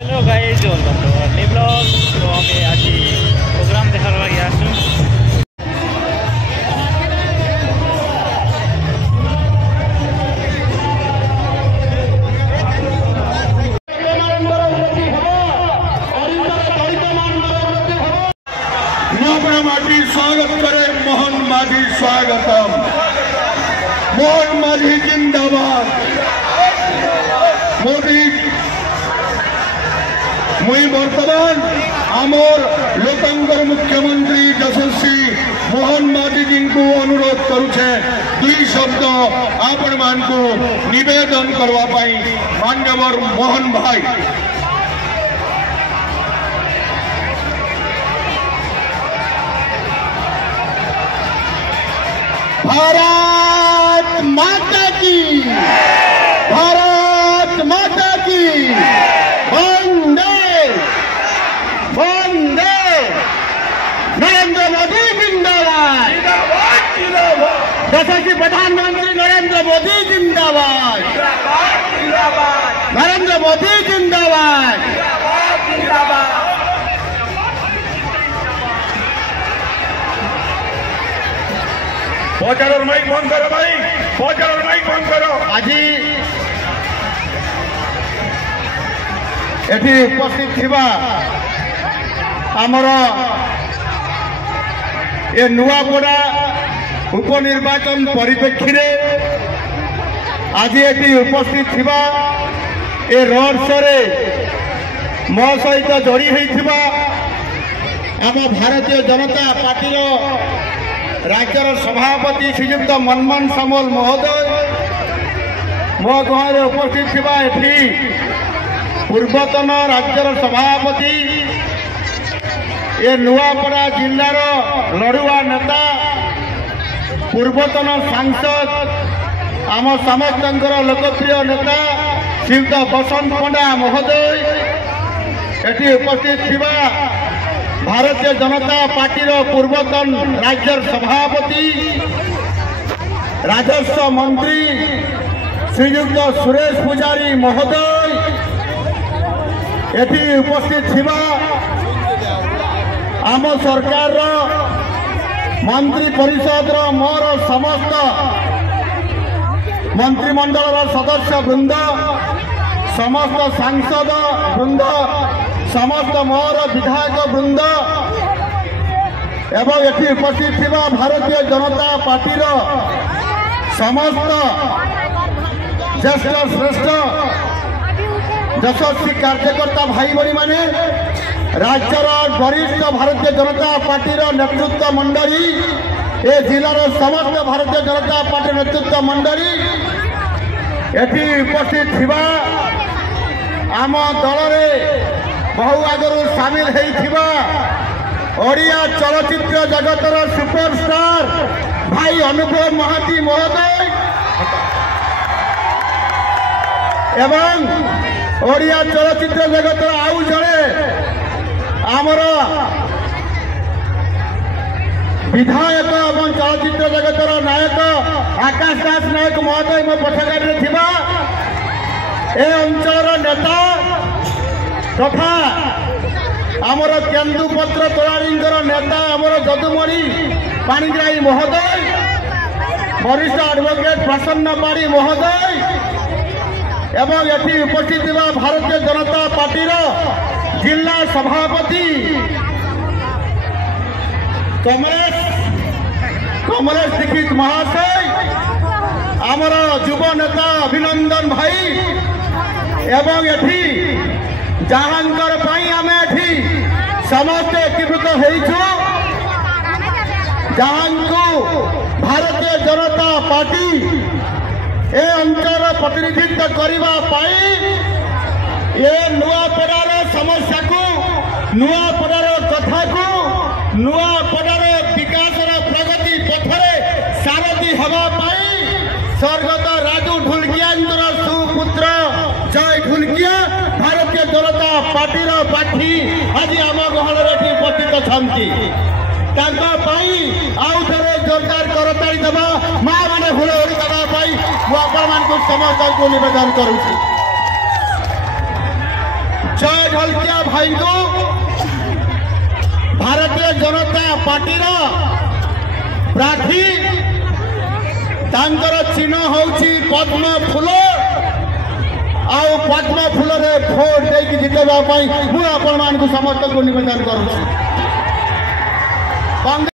Hello guys, welcome to our new blog. तो हमें आज प्रोग्राम देखा लगे आसू माझी स्वागत करे मोहन माझी स्वागतम मोहन माझी जिंदाबाद मोदी मुई बर्तमान आमर लोकंकर मुख्यमंत्री यशस्वी मोहन माझी जी को अनुरोध करुछे दुई शब्द आपण मान को निवेदन करवा पाई। मान्यवर मोहन भाई भारत माता की, भारत माता की, वंदे वंदे। नरेंद्र मोदी जिंदाबाद, यशस्वी प्रधानमंत्री नरेंद्र मोदी जिंदाबाद, नरेंद्र मोदी जिंदाबाद। माइक बंद करो भाई, माइक बंद करो। आज एठी उपस्थित थिबा आमर ए नुआपड़ा उपनिर्वाचन परिप्रेक्षी रे आज एठी उपस्थित थिबा ए रोड शो रे मो सहित जोड़ी होइथिबा आम भारतीय जनता पार्टी राज्यर सभापति श्रीयुक्त मनमोहन सामल महोदय मो गहरे उपस्थित थिबा एठी पूर्वतन राज्यर सभापति ए नुआपड़ा जिलार लड़ुआ नेता पूर्वतन सांसद आम समस्त लोकप्रिय नेता श्रीयुक्त बसंत पंडा महोदय एठी उपस्थित थिबा भारतीय जनता पार्टी पूर्वतन राज्य सभापति राजस्व मंत्री श्रीयुक्त सुरेश पुजारी महोदय एठी उपस्थित थिबा आम सरकार मंत्री परिषद मोर समस्त मंत्रिमंडल सदस्य वृंद समस्त सांसद वृंद समस्त मोर विधायक वृंद एवं एटी उपस्थित थिबा भारतीय जनता पार्टी समस्त ज्येष्ठ श्रेष्ठ यशस्वी कार्यकर्ता भाई बहनी माने राज्यर वरिष्ठ भारतीय जनता पार्टी नेतृत्व मंडली ए जिलार समस्त भारतीय जनता पार्टी नेतृत्व मंडली एटी उपस्थित थिबा आम दल रे बहु आगु सामिल होइथिबा ओडिया चलचित्र जगतर सुपरस्टार भाई अनुभव महाती महोदय एवं ओडिया चलचित्र जगतर आउ जड़े आमर विधायक एवं चलचित्र जगतर नायक आकाश दास नायक महोदय मो पछगाड़ी थिबा ए अंचल नेता तथा आमर केन्दुपत्र तोराणींकर नेता आमर जदुमणि पाणिग्राही महोदय वरिष्ठ एडवोकेट प्रसन्न पाड़ी महोदय एवं एटी उपस्थित थिबा भारतीय जनता पार्टी जिला सभापति कमलेश दीक्षित महाशय आमर युव नेता अभिनंदन भाई एवं एटी जहांकर पाई आम एठी समस्ते एकीभूत होइछु जहां को भारतीय जनता पार्टी ए अंचल प्रतिनिधित्व करने ये नुआपड़ार समस्या को नुआपड़ार कथा को नुआपड़ार विकास प्रगति पथरे सारथी हवाई स्वर्गत राजू ढुलकिया सुपुत्र जय ढुलकिया भारतीय जनता पार्टी प्रार्थी आज आम गहल उपस्थित अच्छा आउ थे जोरदार करताड़ी देवा माँ मैंने भूल ओढ़ी देवाई मुझे समस्त को निवेदन करुँच। जय ढलकिया भाई को भारतीय जनता पार्टी प्रार्थी तांकर चिन्ह होउछि पद्म फूल आउ पद्म फूल रे भोट देकी जितेबा पई मु आपण मान को समस्त को निवेदन करूछि।